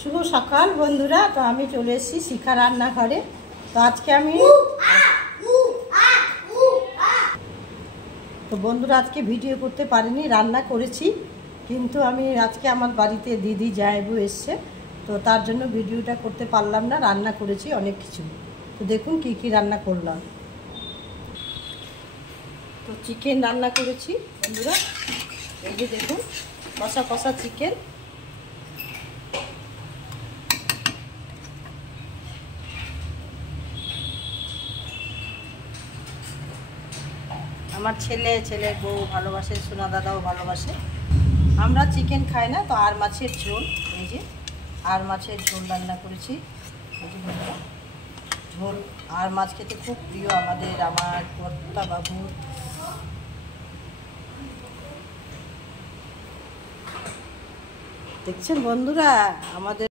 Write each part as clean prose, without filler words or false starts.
শুভ সকাল বন্ধুরা। তো আমি চলে এসেছি শিখা রান্নাঘরে। তো আজকে আমি বন্ধুরা আজকে ভিডিও করতে পারিনি, রান্না করেছি, কিন্তু আমি আজকে আমার বাড়িতে দিদি জামাইবু এসছে, তো তার জন্য ভিডিওটা করতে পারলাম না। রান্না করেছি অনেক কিছু, তো দেখুন কি কি রান্না করলাম। তো চিকেন রান্না করেছি বন্ধুরা, এই যে দেখুন কষা কষা চিকেন। আমার ছেলের বউ ভালোবাসে, সোনা দাদাও ভালোবাসে। আমরা চিকেন খাই না, তো আর মাছের ঝোল, এই যে আর মাছের ঝোল রান্না করেছি। ঝোল আর মাছ খেতে খুব প্রিয় আমাদের, আমার কর্তা বাবুর। দেখছেন বন্ধুরা আমাদের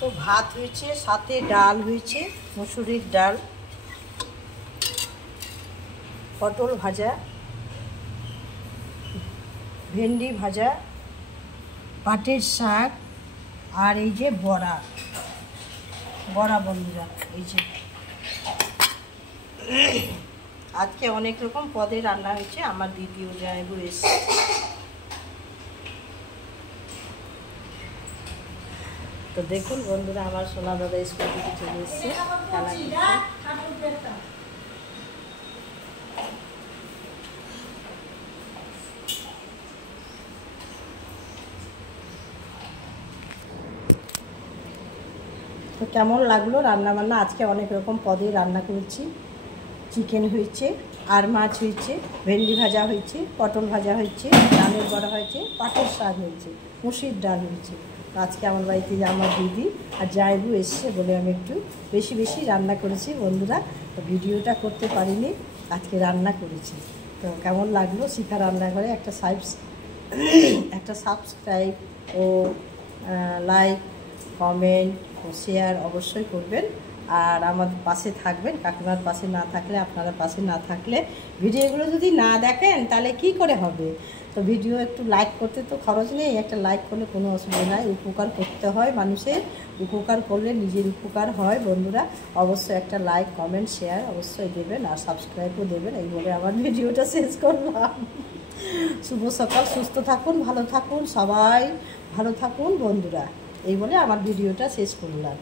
তো ভাত হয়েছে, সাথে ডাল হয়েছে, মুসুরির ডাল, পটল ভাজা, ভেন্ডি ভাজা, পাটের শাক, আর এই যে বড়া বন্ধুরা। এই যে আজকে অনেক রকম পদে রান্না হয়েছে। আমার দিদি ও জামাইবু এসছে। তো দেখুন বন্ধুরা আমার সোনা দাদা স্কুল থেকে চলে এসছে। তো কেমন লাগলো রান্না বান্না? আজকে অনেক রকম পদে রান্না করেছি। চিকেন হয়েছে, আর মাছ হয়েছে, ভেন্ডি ভাজা হয়েছে, পটল ভাজা হয়েছে, ডালের বড়া হয়েছে, পাটের শাক হয়েছে, মুসুরির ডাল হয়েছে। আজকে আমার বাড়িতে আমার দিদি আর জামাইবু এসছে বলে আমি একটু বেশি রান্না করেছি বন্ধুরা। তো ভিডিওটা করতে পারিনি, আজকে রান্না করেছি। তো কেমন লাগলো শিখা রান্নাঘরে? একটা সাবস্ক্রাইব ও লাইক, কমেন্ট ও শেয়ার অবশ্যই করবেন। আর আমাদের পাশে থাকবেন। কাকিমার পাশে না থাকলে, আপনারা পাশে না থাকলে, ভিডিওগুলো যদি না দেখেন তাহলে কি করে হবে? তো ভিডিও একটু লাইক করতে তো খরচ নেই, একটা লাইক করলে কোনো অসুবিধা নাই। উপকার করতে হয় মানুষের, উপকার করলে নিজের উপকার হয় বন্ধুরা। অবশ্যই একটা লাইক, কমেন্ট, শেয়ার অবশ্যই দেবেন, আর সাবস্ক্রাইবও দেবেন। এই বলে আমার ভিডিওটা শেষ করলাম। শুভ সকাল, সুস্থ থাকুন, ভালো থাকুন, সবাই ভালো থাকুন বন্ধুরা। এই বলে আমার ভিডিওটা শেষ করলাম।